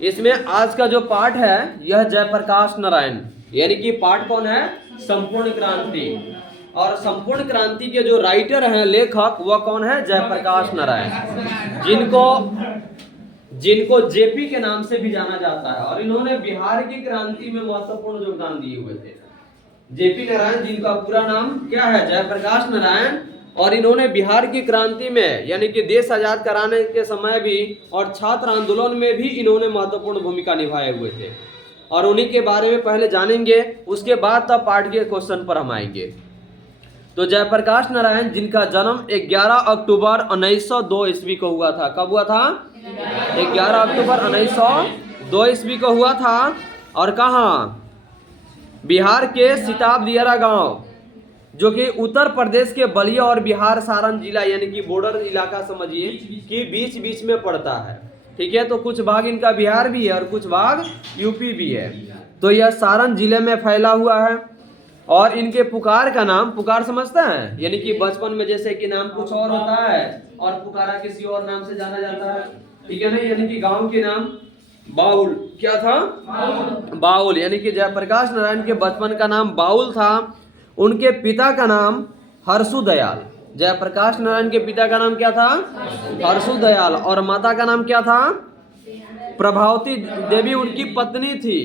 इसमें आज का जो पाठ है यह जयप्रकाश नारायण, यानी कि पाठ कौन है? संपूर्ण क्रांति। और संपूर्ण क्रांति के जो राइटर हैं, लेखक, वह कौन है? जयप्रकाश नारायण, जिनको जेपी के नाम से भी जाना जाता है। और इन्होंने बिहार की क्रांति में महत्वपूर्ण योगदान दिए हुए थे। जेपी नारायण, जिनका पूरा नाम क्या है? जयप्रकाश नारायण। और इन्होंने बिहार की क्रांति में, यानी कि देश आजाद कराने के समय भी और छात्र आंदोलन में भी इन्होंने महत्वपूर्ण भूमिका निभाए हुए थे। और उन्हीं के बारे में पहले जानेंगे, उसके बाद तब पाठ के क्वेश्चन पर हम आएंगे। तो जयप्रकाश नारायण, जिनका जन्म 11 अक्टूबर 1902 ईस्वी को हुआ था। कब हुआ था? 11 अक्टूबर 1902 ईस्वी को हुआ था। और कहाँ? बिहार के सिताब दियारा गांव, जो कि उत्तर प्रदेश के बलिया और बिहार सारण जिला, यानी कि बॉर्डर इलाका समझिए कि बीच बीच में पड़ता है। ठीक है, तो कुछ भाग इनका बिहार भी है और कुछ भाग यूपी भी है। तो यह सारण जिले में फैला हुआ है। और इनके पुकार का नाम, पुकार समझते हैं, यानी कि बचपन में जैसे कि नाम कुछ और होता है और पुकारा किसी और नाम से जाना जाता है। ठीक है ना, यानी कि गांव के नाम बाउल, क्या था? बाउल। यानी कि जयप्रकाश नारायण के बचपन का नाम बाउल था। उनके पिता का नाम हर्षु दयाल। जयप्रकाश नारायण के पिता का नाम क्या था? हर्षु दयाल। और माता का नाम क्या था? प्रभावती देवी उनकी पत्नी थी।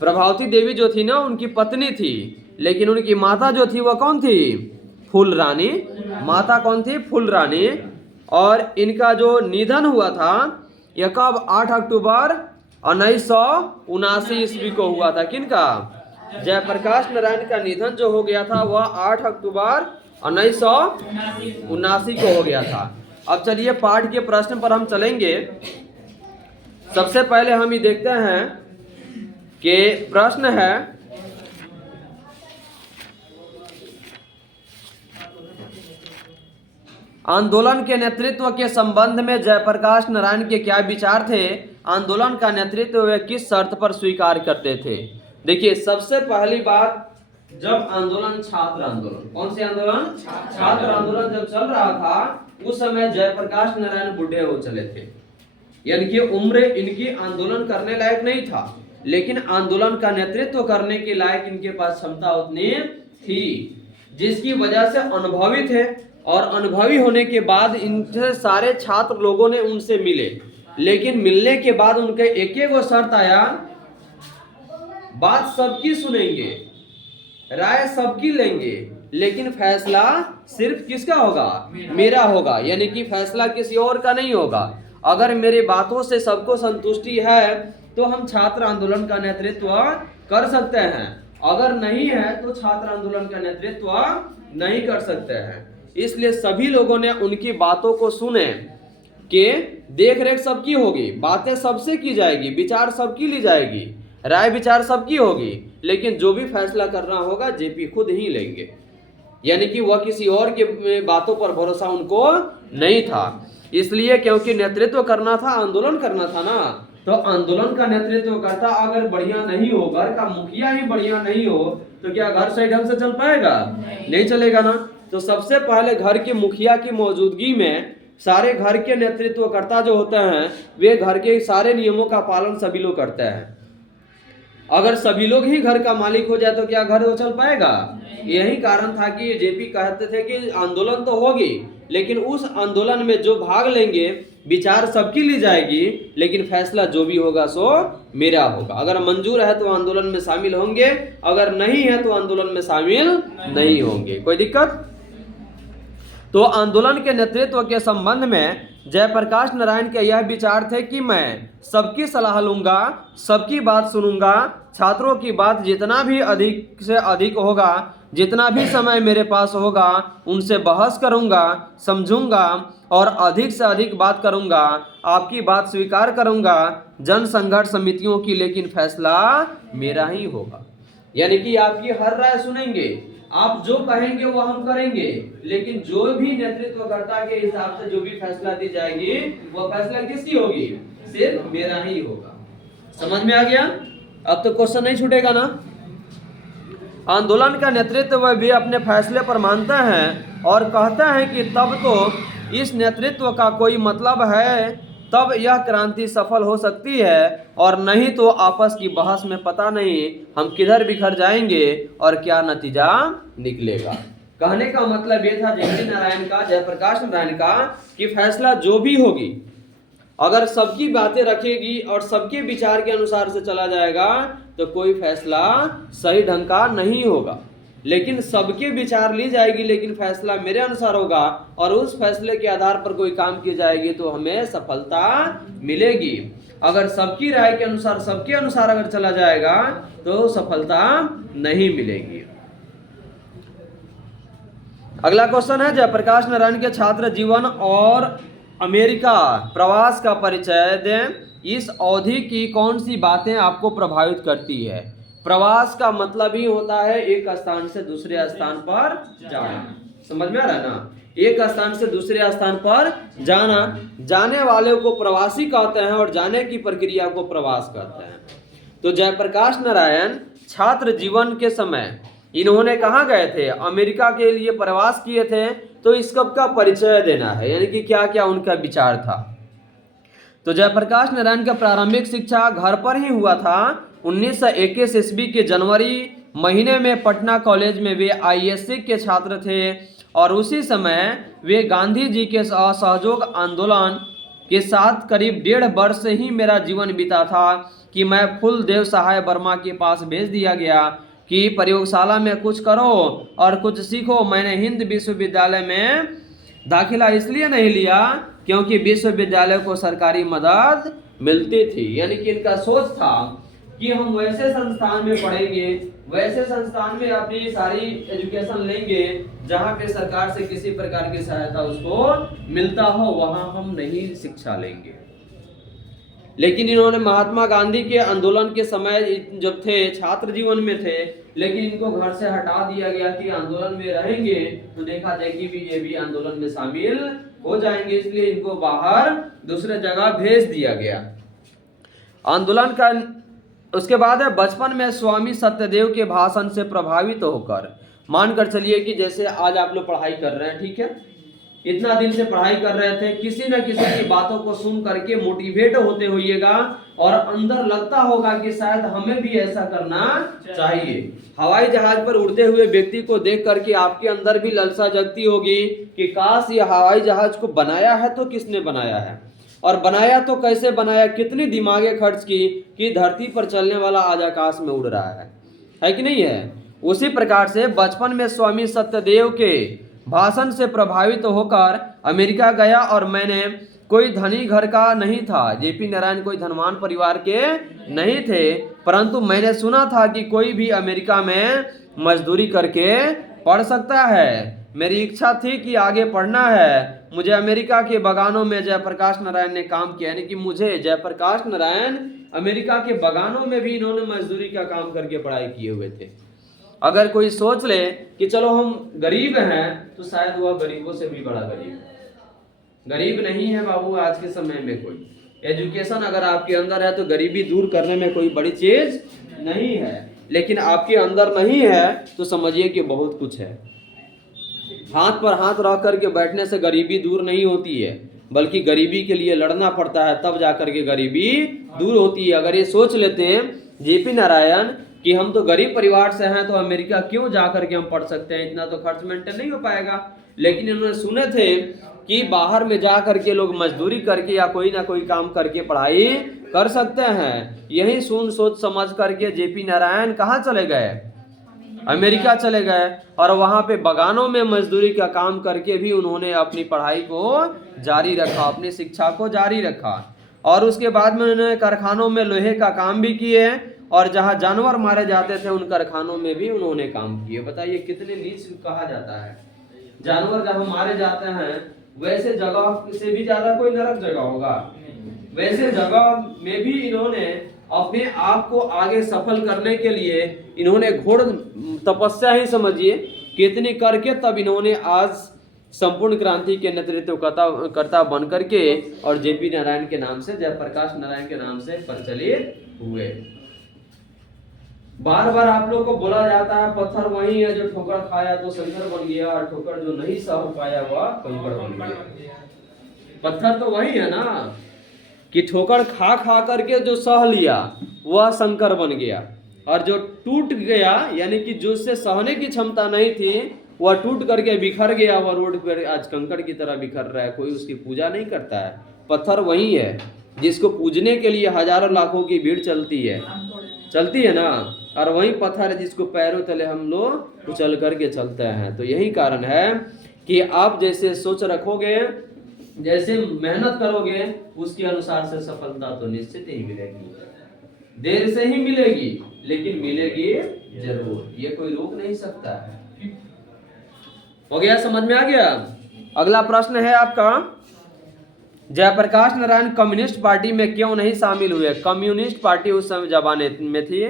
प्रभावती देवी जो थी ना, उनकी पत्नी थी। लेकिन उनकी माता जो थी वह कौन थी? फूल रानी। माता कौन थी? फूल रानी। और इनका जो निधन हुआ था यह कब? 8 अक्टूबर 1979 ईस्वी को हुआ था। किनका? जयप्रकाश नारायण का निधन जो हो गया था वह 8 अक्टूबर 1979 को हो गया था। अब चलिए पाठ के प्रश्न पर हम चलेंगे। सबसे पहले हम ये देखते हैं कि प्रश्न है, आंदोलन के नेतृत्व के संबंध में जयप्रकाश नारायण के क्या विचार थे? आंदोलन का नेतृत्व वे किस शर्त पर स्वीकार करते थे? देखिए, सबसे पहली बात, जब आंदोलन, छात्र आंदोलन, कौन से आंदोलन? छात्र आंदोलन जब चल रहा था उस समय जयप्रकाश नारायण बूढ़े हो चले थे, यानी कि उम्र इनकी आंदोलन करने लायक नहीं था, लेकिन आंदोलन का नेतृत्व करने के लायक इनके पास क्षमता उतनी थी, जिसकी वजह से अनुभवी थे। और अनुभवी होने के बाद इनसे सारे छात्र लोगों ने उनसे मिले, लेकिन मिलने के बाद उनके एक वो शर्त आया, बात सबकी सुनेंगे, राय सबकी लेंगे, लेकिन फैसला सिर्फ किसका होगा? मेरा होगा। यानी कि फैसला किसी और का नहीं होगा। अगर मेरी बातों से सबको संतुष्टि है तो हम छात्र आंदोलन का नेतृत्व कर सकते हैं, अगर नहीं है तो छात्र आंदोलन का नेतृत्व नहीं कर सकते हैं। इसलिए सभी लोगों ने उनकी बातों को सुने कि देख रेख सबकी होगी, बातें सबसे की जाएगी, विचार सबकी ली जाएगी, राय विचार सबकी होगी, लेकिन जो भी फैसला करना होगा जेपी खुद ही लेंगे। यानी कि वह किसी और के बातों पर भरोसा उनको नहीं था। इसलिए क्योंकि नेतृत्व करना था, आंदोलन करना था ना, तो आंदोलन का नेतृत्व करता अगर बढ़िया नहीं हो, घर का मुखिया ही बढ़िया नहीं हो, तो क्या घर सही ढंग से चल पाएगा? नहीं चलेगा ना। तो सबसे पहले घर के मुखिया की मौजूदगी में सारे घर के नेतृत्वकर्ता जो होते हैं वे घर के सारे नियमों का पालन सभी लोग करते हैं। अगर सभी लोग ही घर का मालिक हो जाए तो क्या घर वो चल पाएगा? यही कारण था कि जेपी कहते थे कि आंदोलन तो होगी, लेकिन उस आंदोलन में जो भाग लेंगे विचार सबकी ली जाएगी, लेकिन फैसला जो भी होगा सो मेरा होगा। अगर मंजूर है तो आंदोलन में शामिल होंगे, अगर नहीं है तो आंदोलन में शामिल नहीं होंगे। कोई दिक्कत? तो आंदोलन के नेतृत्व के संबंध में जयप्रकाश नारायण के यह विचार थे कि मैं सबकी सलाह लूंगा, सबकी बात सुनूंगा, छात्रों की बात जितना भी अधिक से अधिक होगा, जितना भी समय मेरे पास होगा, उनसे बहस करूंगा, समझूंगा और अधिक से अधिक बात करूंगा, आपकी बात स्वीकार करूंगा, जन संघर्ष समितियों की, लेकिन फैसला मेरा ही होगा। यानी कि आपकी हर राय सुनेंगे, आप जो कहेंगे वो हम करेंगे, लेकिन जो भी नेतृत्वकर्ता के हिसाब से जो भी फैसला दी जाएगी वो फैसला किसकी होगी? सिर्फ मेरा ही होगा। समझ में आ गया? अब तो क्वेश्चन नहीं छूटेगा ना। आंदोलन का नेतृत्व वे अपने फैसले पर मानते हैं और कहते हैं कि तब तो इस नेतृत्व का कोई मतलब है तब यह क्रांति सफल हो सकती है, और नहीं तो आपस की बहस में पता नहीं हम किधर बिखर जाएंगे और क्या नतीजा निकलेगा। कहने का मतलब यह था जेपी नारायण का, जयप्रकाश नारायण का, कि फैसला जो भी होगी, अगर सबकी बातें रखेगी और सबके विचार के अनुसार से चला जाएगा तो कोई फैसला सही ढंग का नहीं होगा। लेकिन सबके विचार ली जाएगी, लेकिन फैसला मेरे अनुसार होगा और उस फैसले के आधार पर कोई काम की जाएगी तो हमें सफलता मिलेगी। अगर सबकी राय के अनुसार, सबके अनुसार अगर चला जाएगा तो सफलता नहीं मिलेगी। अगला क्वेश्चन है, जयप्रकाश नारायण के छात्र जीवन और अमेरिका प्रवास का परिचय दें। इस अवधि की कौन सी बातें आपको प्रभावित करती है? प्रवास का मतलब ही होता है एक स्थान से दूसरे स्थान पर जाना। समझ में आ रहा है ना? एक स्थान से दूसरे स्थान पर जाना। जाने वाले को प्रवासी कहते हैं और जाने की प्रक्रिया को प्रवास कहते हैं। तो जयप्रकाश नारायण छात्र जीवन के समय इन्होंने कहाँ गए थे? अमेरिका के लिए प्रवास किए थे। तो इस सब का परिचय देना है, यानी कि क्या क्या उनका विचार था। तो जयप्रकाश नारायण का प्रारंभिक शिक्षा घर पर ही हुआ था। 1921 ईस्वी के जनवरी महीने में पटना कॉलेज में वे आईएससी के छात्र थे और उसी समय वे गांधी जी के असहयोग आंदोलन के साथ करीब 1.5 वर्ष से ही मेरा जीवन बीता था कि मैं फूलदेव सहाय वर्मा के पास भेज दिया गया कि प्रयोगशाला में कुछ करो और कुछ सीखो। मैंने हिंद विश्वविद्यालय में दाखिला इसलिए नहीं लिया क्योंकि विश्वविद्यालय को सरकारी मदद मिलती थी। यानी कि इनका सोच था कि हम वैसे संस्थान में पढ़ेंगे, वैसे संस्थान में अपनी सारी एजुकेशन लेंगे जहां पे सरकार से किसी प्रकार की सहायता उसको मिलता हो, वहां हम नहीं शिक्षा लेंगे। लेकिन इन्होंने महात्मा गांधी के आंदोलन के समय जब थे, छात्र जीवन में थे, लेकिन इनको घर से हटा दिया गया कि आंदोलन में रहेंगे तो देखा जाए कि भी ये भी आंदोलन में शामिल हो जाएंगे, इसलिए इनको बाहर दूसरे जगह भेज दिया गया। आंदोलन का उसके बाद है, बचपन में स्वामी सत्यदेव के भाषण से प्रभावित होकर, मानकर चलिए कि जैसे आज आप लोग पढ़ाई कर रहे हैं, ठीक है, इतना दिन से पढ़ाई कर रहे थे, किसी न किसी की बातों को सुन करके मोटिवेट होते होइएगा और अंदर लगता होगा कि शायद हमें भी ऐसा करना चाहिए। हवाई जहाज पर उड़ते हुए व्यक्ति को देख करके आपके अंदर भी लालसा जगती होगी कि काश ये हवाई जहाज को बनाया है तो किसने बनाया है, और बनाया तो कैसे बनाया, कितनी दिमागे खर्च की कि धरती पर चलने वाला आज आकाश में उड़ रहा है कि नहीं है। उसी प्रकार से बचपन में स्वामी सत्यदेव के भाषण से प्रभावित होकर अमेरिका गया और मैंने कोई धनी घर का नहीं था, जेपी नारायण कोई धनवान परिवार के नहीं थे, परंतु मैंने सुना था कि कोई भी अमेरिका में मजदूरी करके पढ़ सकता है। मेरी इच्छा थी कि आगे पढ़ना है। मुझे अमेरिका के बगानों में जयप्रकाश नारायण ने काम किया, यानी कि मुझे जयप्रकाश नारायण अमेरिका के बगानों में भी इन्होंने मजदूरी का काम करके पढ़ाई किए हुए थे। अगर कोई सोच ले कि चलो हम गरीब हैं तो शायद वह गरीबों से भी बड़ा गरीब है। गरीब नहीं है बाबू आज के समय में कोई। एजुकेशन अगर आपके अंदर है तो गरीबी दूर करने में कोई बड़ी चीज नहीं है, लेकिन आपके अंदर नहीं है तो समझिए कि बहुत कुछ है। हाथ पर हाथ रख करके बैठने से गरीबी दूर नहीं होती है, बल्कि गरीबी के लिए लड़ना पड़ता है, तब जाकर के गरीबी दूर होती है। अगर ये सोच लेते हैं जेपी नारायण कि हम तो गरीब परिवार से हैं तो अमेरिका क्यों जा करके हम पढ़ सकते हैं, इतना तो खर्च मेंटेन नहीं हो पाएगा, लेकिन इन्होंने सुने थे कि बाहर में जा करके लोग मजदूरी करके या कोई ना कोई काम करके पढ़ाई कर सकते हैं। यही सुन सोच समझ करके जेपी नारायण कहाँ चले गए? अमेरिका चले गए और वहां पे बगानों में मजदूरी का काम करके भी उन्होंने अपनी पढ़ाई को जारी रखा, अपनी शिक्षा को जारी रखा। और उसके बाद में उन्होंने कारखानों में लोहे का काम भी किए और जहां जानवर मारे जाते थे उन कारखानों में भी उन्होंने काम किए। बताइए कितने नीच कहा जाता है। जानवर जहां मारे जाते हैं वैसे जगह से भी ज्यादा कोई नरक जगह होगा, वैसे जगह में भी इन्होंने अपने आप को आगे सफल करने के लिए इन्होंने घोर तपस्या ही समझिए कितनी करके तब इन्होंने आज संपूर्ण क्रांति के नेतृत्व कर्ता बन करके और जेपी नारायण के नाम से, जयप्रकाश नारायण के नाम से प्रचलित हुए। बार बार आप लोग को बोला जाता है पत्थर वही है जो ठोकर खाया तो शंकर बन गया, और ठोकर जो नहीं सह पाया वह कंकड़ बन गया। पत्थर तो वही है ना, कि ठोकर खा खा करके जो सह लिया वह शंकर बन गया, और जो टूट गया यानी कि जो उससे सहने की क्षमता नहीं थी वह टूट करके बिखर गया, वह रोड पर आज कंकड़ की तरह बिखर रहा है, कोई उसकी पूजा नहीं करता है। पत्थर वही है जिसको पूजने के लिए हजारों लाखों की भीड़ चलती है ना, और वही पत्थर है जिसको पैरों तले हम लोग उछल करके चलते हैं। तो यही कारण है कि आप जैसे सोच रखोगे, जैसे मेहनत करोगे, उसके अनुसार से सफलता तो निश्चित ही मिलेगी, देर से ही मिलेगी लेकिन मिलेगी जरूर, ये कोई रोक नहीं सकता है। हो गया, समझ में आ गया। अगला प्रश्न है आपका, जयप्रकाश नारायण कम्युनिस्ट पार्टी में क्यों नहीं शामिल हुए? कम्युनिस्ट पार्टी उस समय जमाने में थी,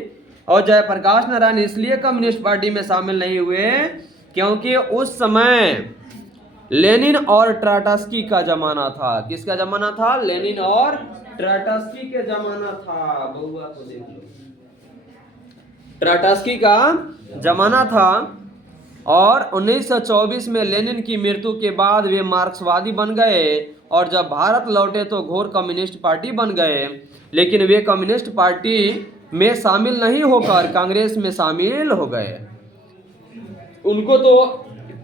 और जयप्रकाश नारायण इसलिए कम्युनिस्ट पार्टी में शामिल नहीं हुए क्योंकि उस समय लेनिन और ट्राटस्की का जमाना था। किसका जमाना था? लेनिन और ट्राटस्की के जमाना था। बहुआ को देख लो, ट्राटस्की का जमाना था, और 1924 में लेनिन की मृत्यु के बाद वे मार्क्सवादी बन गए, और जब भारत लौटे तो घोर कम्युनिस्ट पार्टी बन गए। लेकिन वे कम्युनिस्ट पार्टी में शामिल नहीं होकर कांग्रेस में शामिल हो गए। उनको तो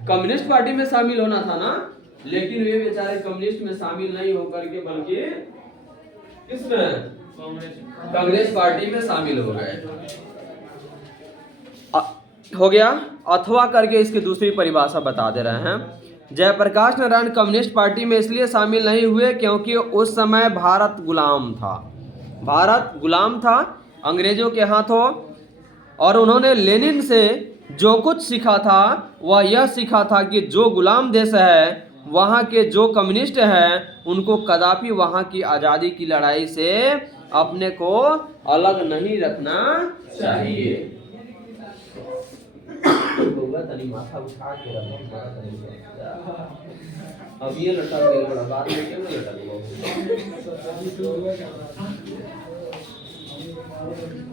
कम्युनिस्ट पार्टी में शामिल होना था ना, लेकिन वे बेचारे कम्युनिस्ट में शामिल नहीं होकर के बल्कि किसमें? कांग्रेस पार्टी में शामिल हो गए। हो गया। अथवा करके इसकी दूसरी परिभाषा बता दे रहे हैं। जयप्रकाश नारायण कम्युनिस्ट पार्टी में इसलिए शामिल नहीं हुए क्योंकि उस समय भारत गुलाम था, भारत गुलाम था अंग्रेजों के हाथों, और उन्होंने लेनिन से जो कुछ सीखा था वह यह सीखा था कि जो गुलाम देश है वहाँ के जो कम्युनिस्ट हैं उनको कदापि वहाँ की आज़ादी की लड़ाई से अपने को अलग नहीं रखना चाहिए। तनी माथा उठा के रखो, अब ये लटक गया, बड़ा बाद में क्यों लटक गया?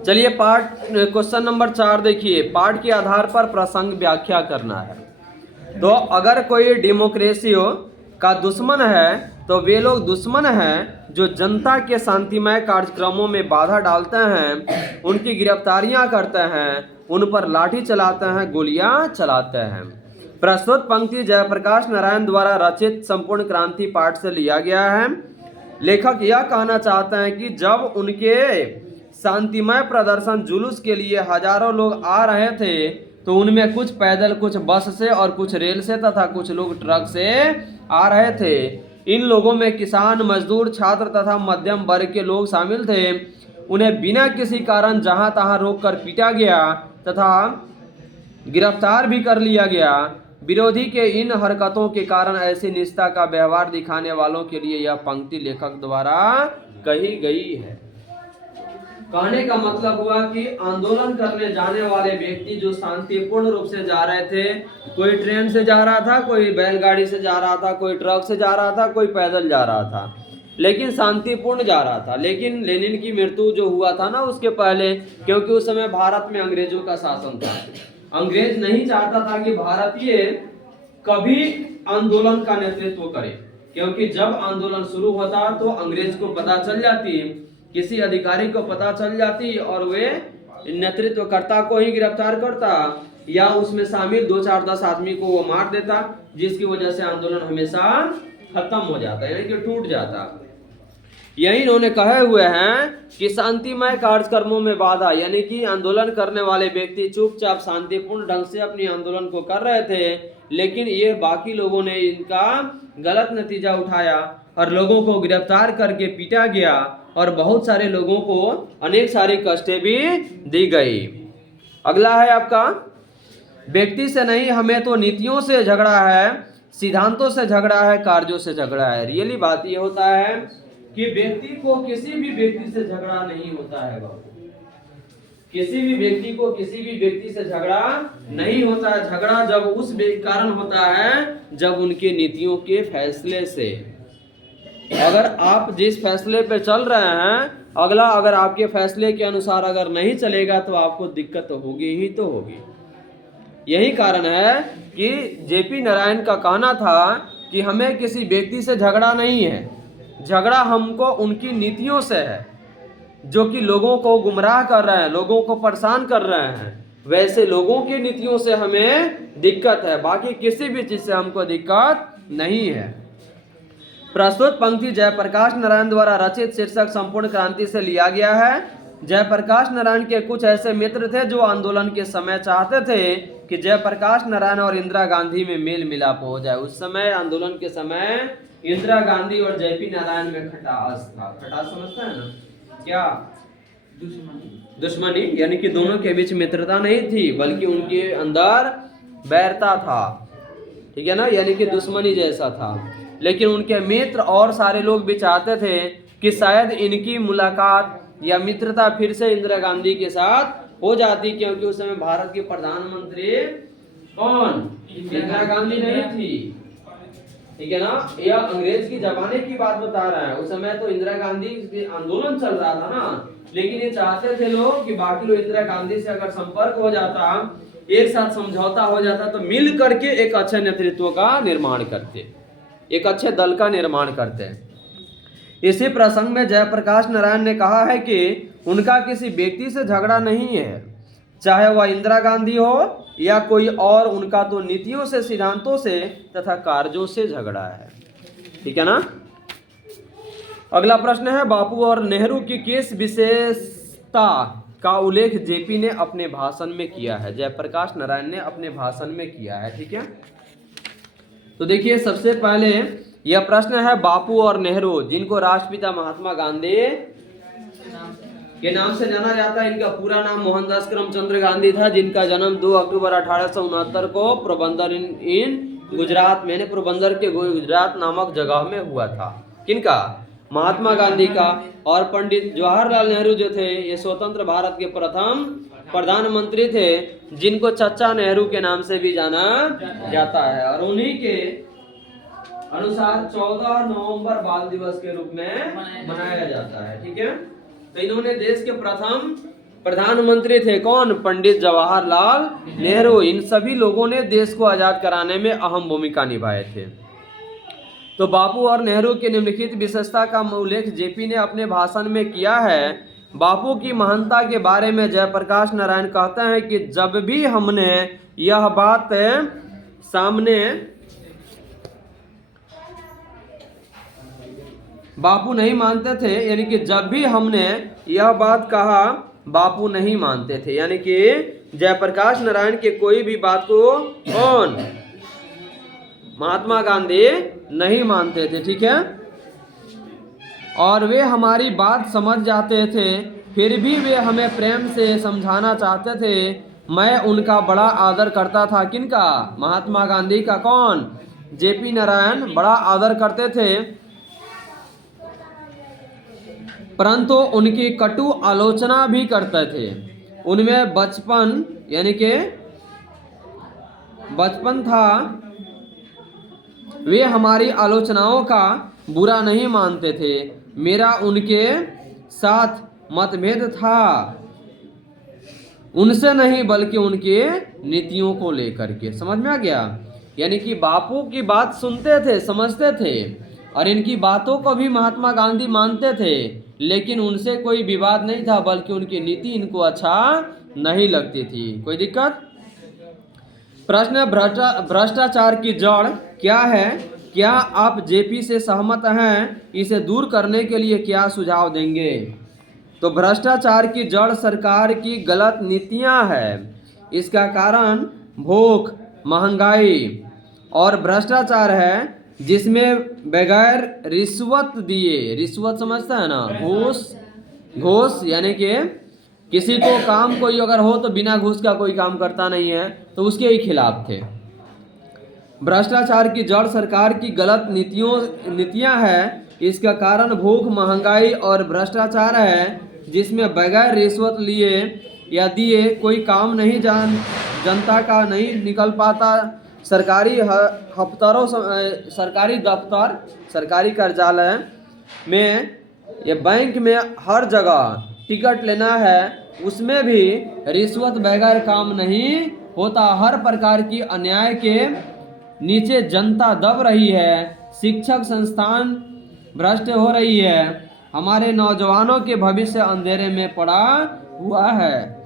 चलिए पार्ट क्वेश्चन नंबर 4 देखिए, पार्ट के आधार पर प्रसंग व्याख्या करना है। तो अगर कोई डेमोक्रेसी का दुश्मन है तो वे लोग दुश्मन हैं जो जनता के शांतिमय कार्यक्रमों में बाधा डालते हैं, उनकी गिरफ्तारियां करते हैं, उन पर लाठी चलाते हैं, गोलियां चलाते हैं। प्रस्तुत पंक्ति जयप्रकाश नारायण द्वारा रचित संपूर्ण क्रांति पाठ से लिया गया है। लेखक यह कहना चाहते हैं कि जब उनके शांतिमय प्रदर्शन जुलूस के लिए हजारों लोग आ रहे थे तो उनमें कुछ पैदल, कुछ बस से और कुछ रेल से तथा कुछ लोग ट्रक से आ रहे थे। इन लोगों में किसान, मजदूर, छात्र तथा मध्यम वर्ग के लोग शामिल थे। उन्हें बिना किसी कारण जहां तहां रोककर पीटा गया तथा गिरफ्तार भी कर लिया गया। विरोधी के इन हरकतों के कारण ऐसी निष्ठा का व्यवहार दिखाने वालों के लिए यह पंक्ति लेखक द्वारा कही गई है। कहने का मतलब हुआ कि आंदोलन करने जाने वाले व्यक्ति जो शांतिपूर्ण रूप से जा रहे थे, कोई ट्रेन से जा रहा था, कोई बैलगाड़ी से जा रहा था, कोई ट्रक से जा रहा था, कोई पैदल जा रहा था, लेकिन शांतिपूर्ण जा रहा था। लेकिन लेनिन की मृत्यु जो हुआ था ना उसके पहले, क्योंकि उस समय भारत में अंग्रेजों का शासन था, अंग्रेज नहीं चाहता था कि भारतीय कभी आंदोलन का नेतृत्व करे, क्योंकि जब आंदोलन शुरू होता तो अंग्रेज को पता चल जाती, किसी अधिकारी को पता चल जाती और वे नेतृत्वकर्ता को ही गिरफ्तार करता या उसमें शामिल 2, 4, 10 आदमी को वो मार देता, जिसकी वजह से आंदोलन हमेशा खत्म हो जाता, यानी कि टूट जाता। यही इन्होंने कहे हुए हैं कि शांतिमय कार्यक्रमों में बाधा, यानी कि आंदोलन करने वाले व्यक्ति चुपचाप शांतिपूर्ण ढंग से अपनी आंदोलन को कर रहे थे, लेकिन ये बाकी लोगों ने इनका गलत नतीजा उठाया और लोगों को गिरफ्तार करके पीटा गया और बहुत सारे लोगों को अनेक सारी कष्टें भी दी गई। अगला है आपका, व्यक्ति से नहीं हमें तो नीतियों से झगड़ा है, सिद्धांतों से झगड़ा है, कार्यों से झगड़ा है। रियली बात ये होता है कि व्यक्ति को किसी भी व्यक्ति से झगड़ा नहीं होता है बाबू, किसी भी व्यक्ति को किसी भी व्यक्ति से झगड़ा नहीं होता है। झगड़ा जब उस कारण होता है जब उनके नीतियों के फैसले से, अगर आप जिस फैसले पे चल रहे हैं अगला अगर आपके फैसले के अनुसार अगर नहीं चलेगा तो आपको दिक्कत होगी ही तो होगी। यही कारण है कि जेपी नारायण का कहना था कि हमें किसी व्यक्ति से झगड़ा नहीं है, झगड़ा हमको उनकी नीतियों से है, जो कि लोगों को गुमराह कर रहे हैं, लोगों को परेशान कर रहे हैं, वैसे लोगों की नीतियों से हमें दिक्कत है, बाकी किसी भी चीज से हमको दिक्कत नहीं है। प्रस्तुत पंक्ति जयप्रकाश नारायण द्वारा रचित शीर्षक संपूर्ण क्रांति से लिया गया है। जयप्रकाश नारायण के कुछ ऐसे मित्र थे जो आंदोलन के समय चाहते थे कि जयप्रकाश नारायण और इंदिरा गांधी में मेल मिलाप हो जाए। उस समय आंदोलन के समय इंदिरा गांधी और जेपी नारायण में खटास था। खटास समझता है ना क्या? दुश्मनी, यानी कि दोनों के बीच मित्रता नहीं थी, बल्कि उनके अंदर बैरता था, ठीक है ना, यानी कि दुश्मनी जैसा था। लेकिन उनके मित्र और सारे लोग भी चाहते थे कि शायद इनकी मुलाकात या मित्रता फिर से इंदिरा गांधी के साथ हो जाती, क्योंकि उस समय भारत की प्रधानमंत्री कौन? इंदिरा गांधी नहीं थी, ठीक है ना। यह अंग्रेज की जमाने की बात बता रहा है। उस समय तो इंदिरा गांधी के आंदोलन चल रहा था ना, लेकिन ये चाहते थे लोग कि बाकी लोग इंदिरा गांधी से अगर संपर्क हो जाता, एक साथ समझौता हो जाता, तो मिल करके एक अच्छे नेतृत्व का निर्माण करते, एक अच्छे दल का निर्माण करते हैं। इसी प्रसंग में जयप्रकाश नारायण ने कहा है कि उनका किसी व्यक्ति से झगड़ा नहीं है, चाहे वह इंदिरा गांधी हो या कोई और, उनका तो नीतियों से, सिद्धांतों से तथा कार्यों से झगड़ा है, ठीक है ना। अगला प्रश्न है, बापू और नेहरू की किस विशेषता का उल्लेख जेपी ने अपने भाषण में किया है? जयप्रकाश नारायण ने अपने भाषण में किया है, ठीक है। तो देखिए, सबसे पहले यह प्रश्न है, बापू और नेहरू जिनको राष्ट्रपिता महात्मा गांधी के नाम से जाना जाता है, इनका पूरा नाम मोहनदास करमचंद गांधी था, जिनका जन्म 2 अक्टूबर 1869 को पोरबंदर इन गुजरात में, पोरबंदर के गुजरात नामक जगह में हुआ था। किनका? महात्मा गांधी का। और पंडित जवाहरलाल नेहरू जो थे, ये स्वतंत्र भारत के प्रथम प्रधानमंत्री थे, जिनको चचा नेहरू के नाम से भी जाना जाता है। और उन्हीं के अनुसार 14 नवंबर बाल दिवस के रूप में मनाया जाता है, ठीक है। तो इन्होंने देश के प्रथम प्रधानमंत्री थे, कौन? पंडित जवाहरलाल नेहरू। इन सभी लोगों ने देश को आजाद कराने में अहम भूमिका निभाए थे। तो बापू और नेहरू की निम्नलिखित विशेषता का उल्लेख जेपी ने अपने भाषण में किया है। बापू की महानता के बारे में जयप्रकाश नारायण कहते हैं कि जब भी हमने यह बात सामने बापू नहीं मानते थे, यानी कि जब भी हमने यह बात कहा बापू नहीं मानते थे, यानी कि जयप्रकाश नारायण के कोई भी बात को कौन? महात्मा गांधी नहीं मानते थे, ठीक है। और वे हमारी बात समझ जाते थे, फिर भी वे हमें प्रेम से समझाना चाहते थे। मैं उनका बड़ा आदर करता था। किनका? महात्मा गांधी का। कौन? जेपी नारायण बड़ा आदर करते थे, परंतु उनकी कटु आलोचना भी करते थे। उनमें बचपन, यानी कि बचपन था, वे हमारी आलोचनाओं का बुरा नहीं मानते थे। मेरा उनके साथ मतभेद था, उनसे नहीं बल्कि उनके नीतियों को लेकर के। समझ में आ गया? यानी कि बापू की बात सुनते थे, समझते थे, और इनकी बातों को भी महात्मा गांधी मानते थे, लेकिन उनसे कोई विवाद नहीं था, बल्कि उनकी नीति इनको अच्छा नहीं लगती थी। कोई दिक्कत? प्रश्न, भ्रष्टाचार की जड़ क्या है? क्या आप जेपी से सहमत हैं? इसे दूर करने के लिए क्या सुझाव देंगे? तो भ्रष्टाचार की जड़ सरकार की गलत नीतियां है। इसका कारण भूख, महंगाई और भ्रष्टाचार है, जिसमें बगैर रिश्वत दिए, रिश्वत समझता है ना, घूस, यानी कि किसी को काम कोई अगर हो तो बिना घूस का कोई काम करता नहीं है, तो उसके ही खिलाफ थे। भ्रष्टाचार की जड़ सरकार की गलत नीतियां है। इसका कारण भूख, महंगाई और भ्रष्टाचार है, जिसमें बगैर रिश्वत लिए या दिए कोई काम नहीं जनता का नहीं निकल पाता। सरकारी हफ्तरों, सरकारी दफ्तर, सरकारी कार्यालय में या बैंक में हर जगह टिकट लेना है, उसमें भी रिश्वत बगैर काम नहीं होता। हर प्रकार की अन्याय के नीचे जनता दब रही है। शिक्षक संस्थान भ्रष्ट हो रही है, हमारे नौजवानों के भविष्य अंधेरे में पड़ा हुआ है।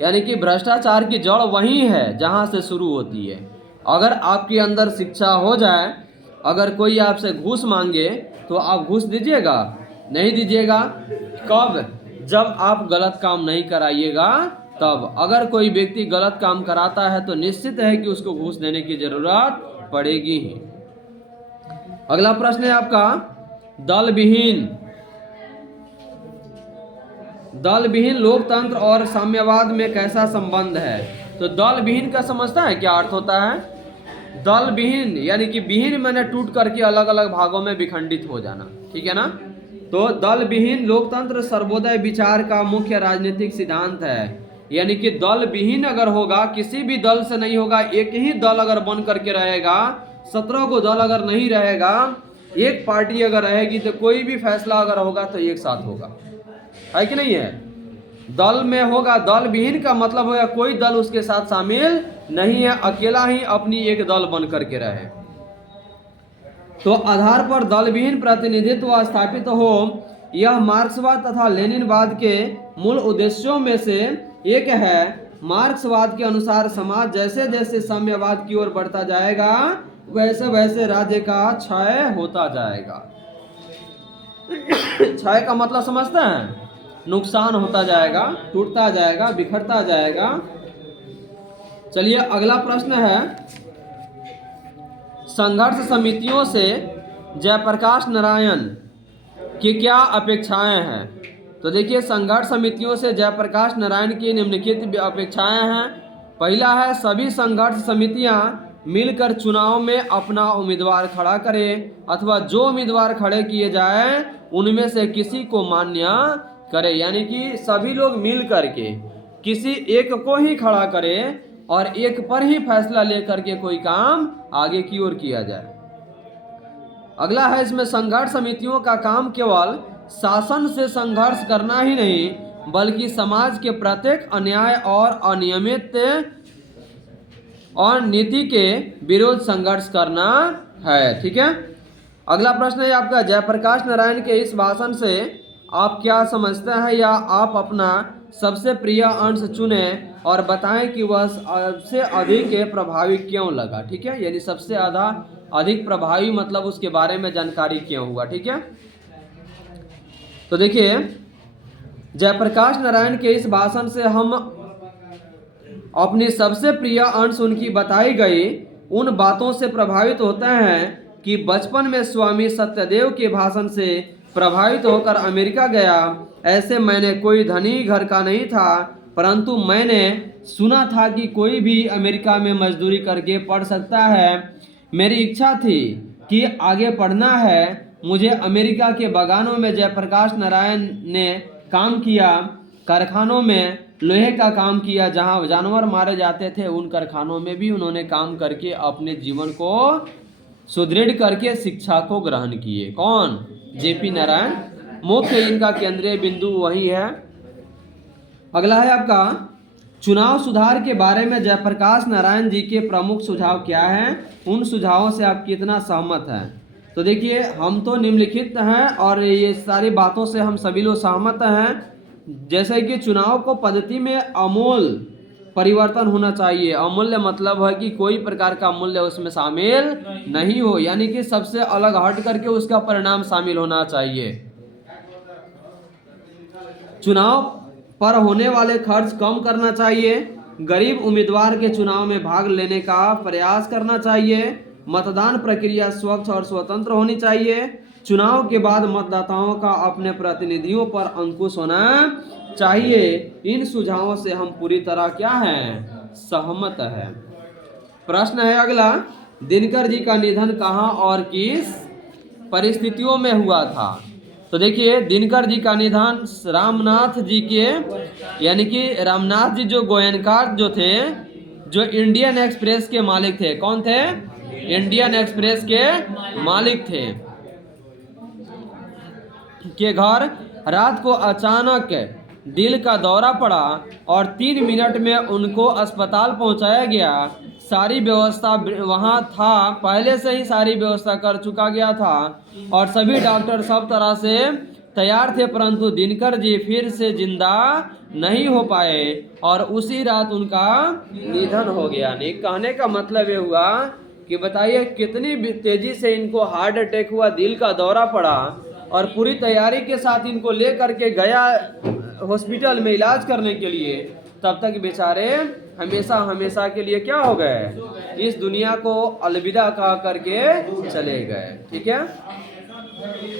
यानी कि भ्रष्टाचार की जड़ वही है जहां से शुरू होती है। अगर आपके अंदर शिक्षा हो जाए, अगर कोई आपसे घूस मांगे तो आप घूस दीजिएगा? नहीं दीजिएगा। कब? जब आप गलत काम नहीं कराइएगा तब। अगर कोई व्यक्ति गलत काम कराता है तो निश्चित है कि उसको घूस देने की जरूरत पड़ेगी ही। अगला प्रश्न है आपका, दल विहीन लोकतंत्र और साम्यवाद में कैसा संबंध है? तो दल विहीन का समझता है क्या अर्थ होता है? दल विहीन यानी कि विहीन मैंने टूट करके अलग अलग भागों में विखंडित हो जाना, ठीक है ना। तो दल विहीन लोकतंत्र सर्वोदय विचार का मुख्य राजनीतिक सिद्धांत है। यानी कि दल विहीन अगर होगा, किसी भी दल से नहीं होगा, एक ही दल अगर बन करके रहेगा, 17 को दल अगर नहीं रहेगा, एक पार्टी अगर रहेगी तो कोई भी फैसला अगर होगा तो एक साथ होगा, है कि नहीं है? दल में होगा, दल विहीन का मतलब होगा कोई दल उसके साथ शामिल नहीं है, अकेला ही अपनी एक दल बन करके रहे। तो आधार पर दल विहीन प्रतिनिधित्व स्थापित हो, यह मार्क्सवाद तथा लेनिनवाद के मूल उद्देश्यों में से एक है। मार्क्सवाद के अनुसार समाज जैसे जैसे साम्यवाद की ओर बढ़ता जाएगा वैसे वैसे राज्य का क्षय होता जाएगा। क्षय का मतलब समझते हैं? नुकसान होता जाएगा, टूटता जाएगा, बिखरता जाएगा। चलिए अगला प्रश्न है, संघर्ष समितियों से जयप्रकाश नारायण की क्या अपेक्षाएं हैं? तो देखिए, संघर्ष समितियों से जयप्रकाश नारायण की निम्नलिखित अपेक्षाएं हैं। पहला है, सभी संघर्ष समितियां मिलकर चुनाव में अपना उम्मीदवार खड़ा करें अथवा जो उम्मीदवार खड़े किए जाए उनमें से किसी को मान्य करे। यानी कि सभी लोग मिल करके किसी एक को ही खड़ा करें और एक पर ही फैसला लेकर के कोई काम आगे की ओर किया जाए। अगला है, इसमें संघर्ष समितियों का काम केवल शासन से संघर्ष करना ही नहीं बल्कि समाज के प्रत्येक अन्याय और अनियमित और नीति के विरोध संघर्ष करना है, ठीक है। अगला प्रश्न है आपका, जयप्रकाश नारायण के इस भाषण से आप क्या समझते हैं या आप अपना सबसे प्रिय अंश चुने और बताएं कि वह सबसे अधिक प्रभावी क्यों लगा, ठीक है। यानी सबसे अधिक प्रभावी मतलब उसके बारे में जानकारी क्यों हुआ, ठीक है। तो देखिए, जयप्रकाश नारायण के इस भाषण से हम अपनी सबसे प्रिय अंश उनकी बताई गई उन बातों से प्रभावित होते हैं कि बचपन में स्वामी सत्यदेव के भाषण से प्रभावित होकर अमेरिका गया। ऐसे मैंने कोई धनी घर का नहीं था, परंतु मैंने सुना था कि कोई भी अमेरिका में मजदूरी करके पढ़ सकता है। मेरी इच्छा थी कि आगे पढ़ना है। मुझे अमेरिका के बागानों में जयप्रकाश नारायण ने काम किया, कारखानों में लोहे का काम किया जहां जानवर मारे जाते थे, उन कारखानों में भी उन्होंने काम करके अपने जीवन को सुदृढ़ करके शिक्षा को ग्रहण किए। कौन? जेपी नारायण। मुख्य इनका केंद्रीय बिंदु वही है। अगला है आपका, चुनाव सुधार के बारे में जयप्रकाश नारायण जी के प्रमुख सुझाव क्या हैं? उन सुझावों से आप कितना सहमत हैं? तो देखिए, हम तो निम्नलिखित हैं और ये सारी बातों से हम सभी लोग सहमत हैं। जैसे कि चुनाव को पद्धति में अमूल परिवर्तन होना चाहिए। अमूल्य मतलब है कि कोई प्रकार का मूल्य उसमें शामिल नहीं हो, यानी कि सबसे अलग हट करके उसका परिणाम शामिल होना चाहिए। चुनाव पर होने वाले खर्च कम करना चाहिए। गरीब उम्मीदवार के चुनाव में भाग लेने का प्रयास करना चाहिए। मतदान प्रक्रिया स्वच्छ और स्वतंत्र होनी चाहिए। चुनाव के बाद मतदाताओं का अपने प्रतिनिधियों पर अंकुश होना चाहिए। इन सुझावों से हम पूरी तरह क्या हैं? सहमत है। प्रश्न है अगला, दिनकर जी का निधन कहाँ और किस परिस्थितियों में हुआ था? तो देखिए, दिनकर जी का निधन रामनाथ जी के, यानी कि रामनाथ जी जो गोयनकार जो थे, जो इंडियन एक्सप्रेस के मालिक थे। कौन थे? इंडियन एक्सप्रेस के मालिक थे, के घर रात को अचानक दिल का दौरा पड़ा और 3 मिनट में उनको अस्पताल पहुंचाया गया। सारी व्यवस्था वहां था, पहले से ही सारी व्यवस्था कर चुका गया था और सभी डॉक्टर सब तरह से तैयार थे, परंतु दिनकर जी फिर से जिंदा नहीं हो पाए और उसी रात उनका निधन हो गया। नहीं, कहने का मतलब ये हुआ कि बताइए कितनी तेजी से इनको हार्ट अटैक हुआ, दिल का दौरा पड़ा और पूरी तैयारी के साथ इनको ले करके गया हॉस्पिटल में इलाज करने के लिए, तब तक बेचारे हमेशा हमेशा के लिए क्या हो गए, इस दुनिया को अलविदा कह करके चले गए। ठीक है।